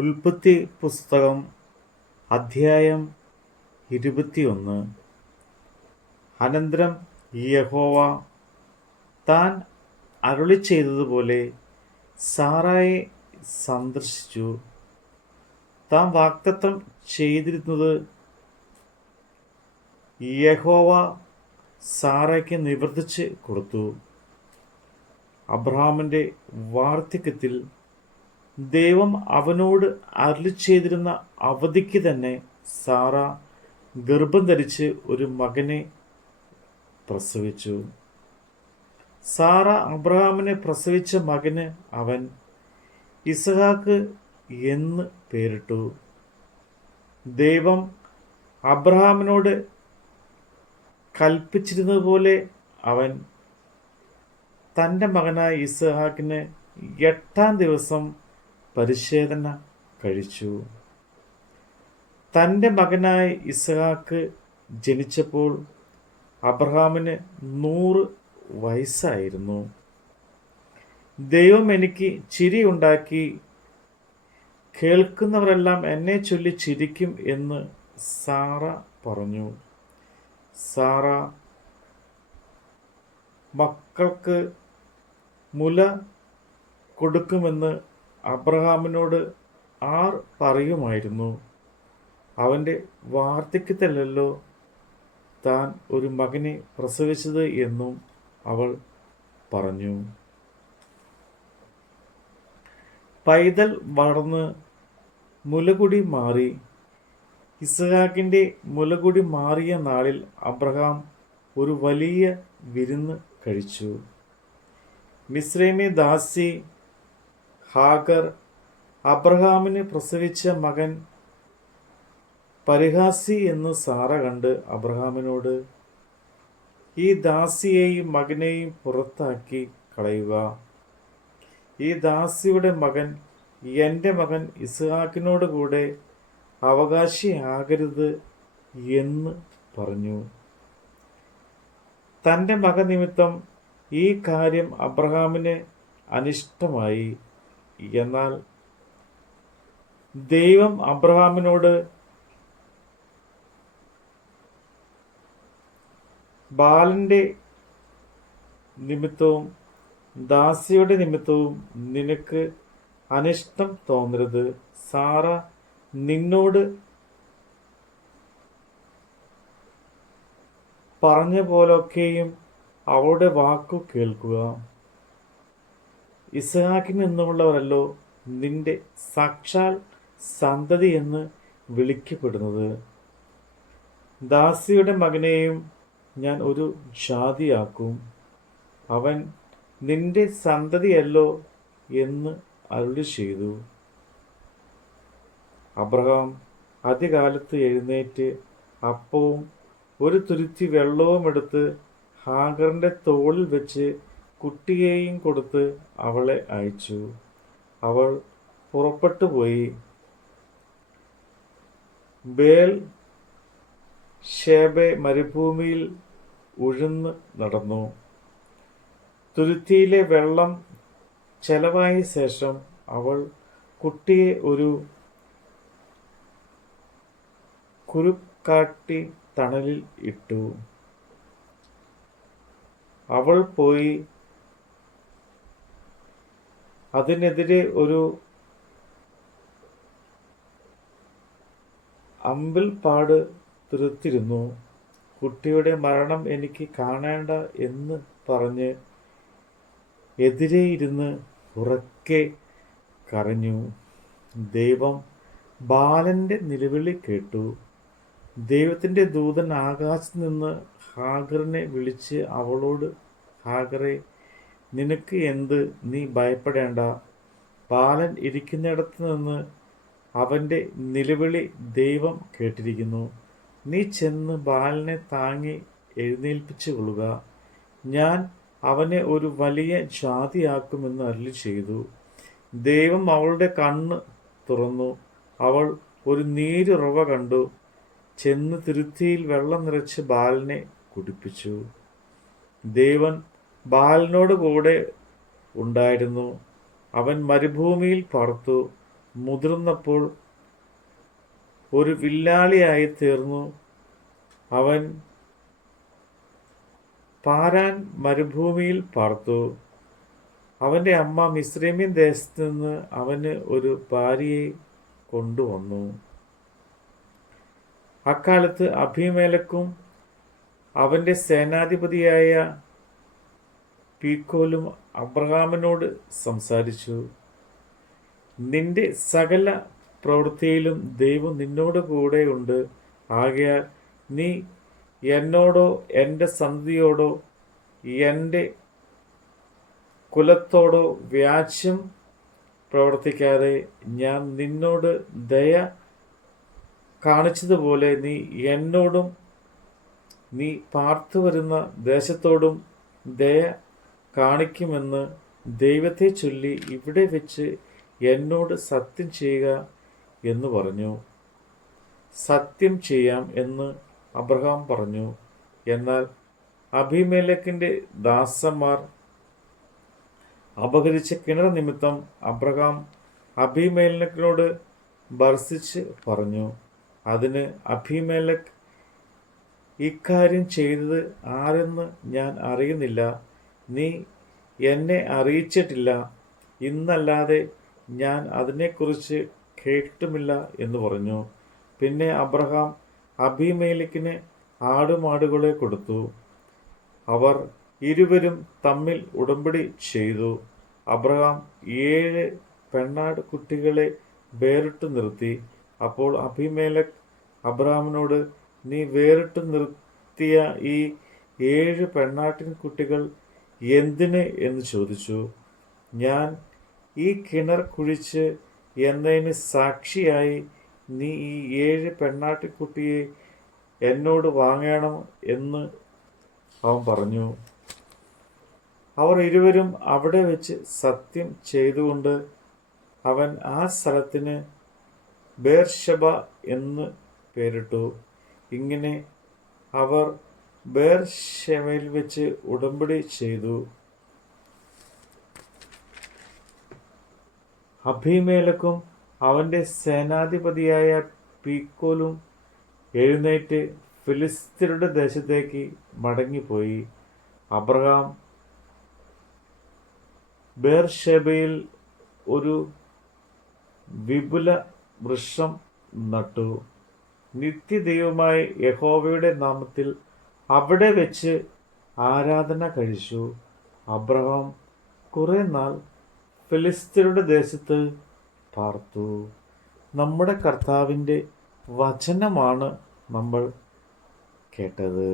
ഉൽപ്പത്തി പുസ്തകം അധ്യായം 21. അനന്തരം യഹോവ താൻ അരുളിച്ചെയ്തതുപോലെ സാറായെ സന്ദർശിച്ചു. താൻ വാഗ്ദത്തം ചെയ്തിരുന്നത് യഹോവ സാറയ്ക്ക് നിവർത്തിച്ച് കൊടുത്തു. അബ്രഹാമിൻ്റെ വാർദ്ധക്യത്തിൽ ദൈവം അവനോട് അരുളിച്ചെയ്തിരുന്ന അവധിക്ക് തന്നെ സാറ ഗർഭം ധരിച്ച് ഒരു മകനെ പ്രസവിച്ചു. സാറ അബ്രഹാമിനെ പ്രസവിച്ച മകന് അവൻ ഇസഹാക്ക് എന്ന് പേരിട്ടു. ദൈവം അബ്രഹാമിനോട് കൽപ്പിച്ചിരുന്നതുപോലെ അവൻ തൻ്റെ മകനായ ഇസഹാക്കിന് 8-ാം ദിവസം പരിച്ഛേദന കഴിച്ചു. തൻ്റെ മകനായ ഇസഹാക്ക് ജനിച്ചപ്പോൾ അബ്രഹാമിന് 100 വയസ്സായിരുന്നു. ദൈവം എനിക്ക് ചിരിയുണ്ടാക്കി, കേൾക്കുന്നവരെല്ലാം എന്നെ ചൊല്ലി ചിരിക്കും എന്ന് സാറ പറഞ്ഞു. സാറ മക്കൾക്ക് മുല കൊടുക്കുമെന്ന് അബ്രഹാമിനോട് ആർ പറയുമായിരുന്നു? അവൻ്റെ വാർദ്ധക്യത്തിലല്ലോ താൻ ഒരു മകനെ പ്രസവിച്ചത് എന്നും അവൾ പറഞ്ഞു. പൈതൽ വളർന്ന് മുലകുടി മാറി. ഇസഹാക്കിൻ്റെ മുലകുടി മാറിയ നാളിൽ അബ്രഹാം ഒരു വലിയ വിരുന്ന് കഴിച്ചു. മിസ്രൈമി ദാസി ഹാഗർ അബ്രഹാമിന് പ്രസവിച്ച മകൻ പരിഹാസി എന്ന് സാറ കണ്ട് അബ്രഹാമിനോട്, ഈ ദാസിയെയും മകനെയും പുറത്താക്കി കളയുക. ഈ ദാസിയുടെ മകൻ എൻ്റെ മകൻ ഇസ്ഹാക്കിനോട് കൂടെ അവകാശിയാകരുത് എന്ന് പറഞ്ഞു. തൻ്റെ മകൻ നിമിത്തം ഈ കാര്യം അബ്രഹാമിന് അനിഷ്ടമായി. എന്നാൽ ദൈവം അബ്രഹാമിനോട് ബാലന്റെ നിമിത്തവും ദാസിയുടെ നിമിത്തവും നിനക്ക് അനിഷ്ടം തോന്നരുത്. സാറ നിന്നോട് പറഞ്ഞ പോലൊക്കെയും അവളുടെ വാക്കു കേൾക്കുക. ഇസ്ഹാക്കിൽ നിന്നുള്ളവരല്ലോ നിന്റെ സാക്ഷാൽ സന്തതി എന്ന് വിളിക്കപ്പെടുന്നത്. ദാസിയുടെ മകനെയും ഞാൻ ഒരു ജാതിയാക്കും, അവൻ നിന്റെ സന്തതിയല്ലോ എന്ന് അരുളി ചെയ്തു. അബ്രഹാം അതികാലത്ത് എഴുന്നേറ്റ് അപ്പവും ഒരു തുരുത്തി വെള്ളവും എടുത്ത് ഹാഗറിൻ്റെ തോളിൽ വെച്ച് കുട്ടിയെയും കൊടുത്ത് അവളെ അയച്ചു. അവൾ പുറപ്പെട്ടു പോയി ബേൽ ഷേബെ മരുഭൂമിയിൽ ഉഴുന്ന് നടന്നു. തുരുത്തിയിലെ വെള്ളം ചെലവായ ശേഷം അവൾ കുട്ടിയെ ഒരു കുരുക്കാട്ടി തണലിൽ ഇട്ടു. അവൾ പോയി അതിനെതിരെ ഒരു അമ്പിൽപ്പാട് തീർത്തിരുന്നു. കുട്ടിയുടെ മരണം എനിക്ക് കാണേണ്ട എന്ന് പറഞ്ഞ് എതിരെ ഇരുന്ന് ഉറക്കെ കരഞ്ഞു. ദൈവം ബാലന്റെ നിലവിളി കേട്ടു. ദൈവത്തിൻ്റെ ദൂതൻ ആകാശത്ത് നിന്ന് ഹാഗറിനെ വിളിച്ച് അവളോട്, ഹാഗറെ, നിനക്ക് എന്ത്? നീ ഭയപ്പെടേണ്ട. ബാലൻ ഇരിക്കുന്നിടത്ത് നിന്ന് അവൻ്റെ നിലവിളി ദൈവം കേട്ടിരിക്കുന്നു. നീ ചെന്ന് ബാലനെ താങ്ങി എഴുന്നേൽപ്പിച്ചു കൊള്ളുക. ഞാൻ അവനെ ഒരു വലിയ ജാതിയാക്കുമെന്ന് അരുളി ചെയ്തു. ദൈവം അവളുടെ കണ്ണ് തുറന്നു. അവൾ ഒരു നീരുറവ കണ്ടു. ചെന്ന് തുരുത്തിയിൽ വെള്ളം നിറച്ച് ബാലനെ കുടിപ്പിച്ചു. ദേവൻ ബാലനോട് കൂടെ ഉണ്ടായിരുന്നു. അവൻ മരുഭൂമിയിൽ പാർത്തു. മുതിർന്നപ്പോൾ ഒരു വില്ലാളിയായി തീർന്നു. അവൻ പാരാൻ മരുഭൂമിയിൽ പാർത്തു. അവൻ്റെ അമ്മ മിസ്രൈമ്യൻ ദേശത്ത് നിന്ന് അവന് ഒരു ഭാര്യയെ കൊണ്ടുവന്നു. അക്കാലത്ത് അബീമേലെക്കും അവൻ്റെ സേനാധിപതിയായ പീക്കോലും അബ്രഹാമിനോട് സംസാരിച്ചു. നിന്റെ സകല പ്രവൃത്തിയിലും ദൈവം നിന്നോട് കൂടെ ഉണ്ട്. ആകയാൽ നീ എന്നോടോ എൻ്റെ സന്തതിയോടോ എൻ്റെ കുലത്തോടോ വ്യാജ്യം പ്രവർത്തിക്കാതെ ഞാൻ നിന്നോട് ദയ കാണിച്ചതുപോലെ നീ എന്നോടും നീ പാർത്തു വരുന്ന ദേശത്തോടും ദയ കാണിക്കുമെന്ന് ദൈവത്തെ ചൊല്ലി ഇവിടെ വെച്ച് എന്നോട് സത്യം ചെയ്യുക എന്ന് പറഞ്ഞു. സത്യം ചെയ്യാം എന്ന് അബ്രഹാം പറഞ്ഞു. എന്നാൽ അബീമേലെക്കിൻ്റെ ദാസന്മാർ അപഹരിച്ച കിണർ നിമിത്തം അബ്രഹാം അബീമേലെക്കിനോട് ഭർസിച്ച് പറഞ്ഞു. അതിന് അബീമേലെക്ക്, ഇക്കാര്യം ചെയ്തത് ആരെന്ന് ഞാൻ അറിയുന്നില്ല. നീ എന്നെ അറിയിച്ചിട്ടില്ല. ഇന്നല്ലാതെ ഞാൻ അതിനെക്കുറിച്ച് കേട്ടിട്ടുമില്ല എന്ന് പറഞ്ഞു. പിന്നെ അബ്രഹാം അബീമേലെക്കിന് ആടുമാടുകളെ കൊടുത്തു. അവർ ഇരുവരും തമ്മിൽ ഉടമ്പടി ചെയ്തു. അബ്രഹാം 7 പെണ്ണാട് കുട്ടികളെ വേറിട്ടു നിർത്തി. അപ്പോൾ അബീമേലെക്ക് അബ്രഹാമിനോട്, നീ വേറിട്ടു നിർത്തിയ ഈ 7 പെണ്ണാട്ടിൻ കുട്ടികൾ എന്തിന് എന്ന് ചോദിച്ചു. ഞാൻ ഈ കിണർ കുഴിച്ച് എന്നതിന് സാക്ഷിയായി നീ ഈ 7 പെണ്ണാട്ടിൻകുട്ടിയെ എന്നോട് വാങ്ങണം എന്ന് അവൻ പറഞ്ഞു. അവർ ഇരുവരും അവിടെ വെച്ച് സത്യം ചെയ്തുകൊണ്ട് അവൻ ആ സ്ഥലത്തിന് ബേർശബ എന്ന് പേരിട്ടു. ഇങ്ങനെ അവർ ബേർശെബയിൽ വെച്ച് ഉടമ്പടി ചെയ്തു. അബീമേലെക്കും അവൻ്റെ സേനാധിപതിയായ പീക്കോലും എഴുന്നേറ്റ് ഫിലിസ്ത്യരുടെ ദേശത്തേക്ക് മടങ്ങിപ്പോയി. അബ്രഹാം ബേർശെബയിൽ ഒരു വിപുല വൃക്ഷം നട്ടു. നിത്യദൈവമായ യഹോവയുടെ നാമത്തിൽ അവിടെ വെച്ച് ആരാധന കഴിച്ചു. അബ്രഹാം കുറെ നാൾ ഫിലിസ്ത്യരുടെ ദേശത്ത് പാർത്തു. നമ്മുടെ കർത്താവിൻ്റെ വചനമാണ് നമ്മൾ കേട്ടത്.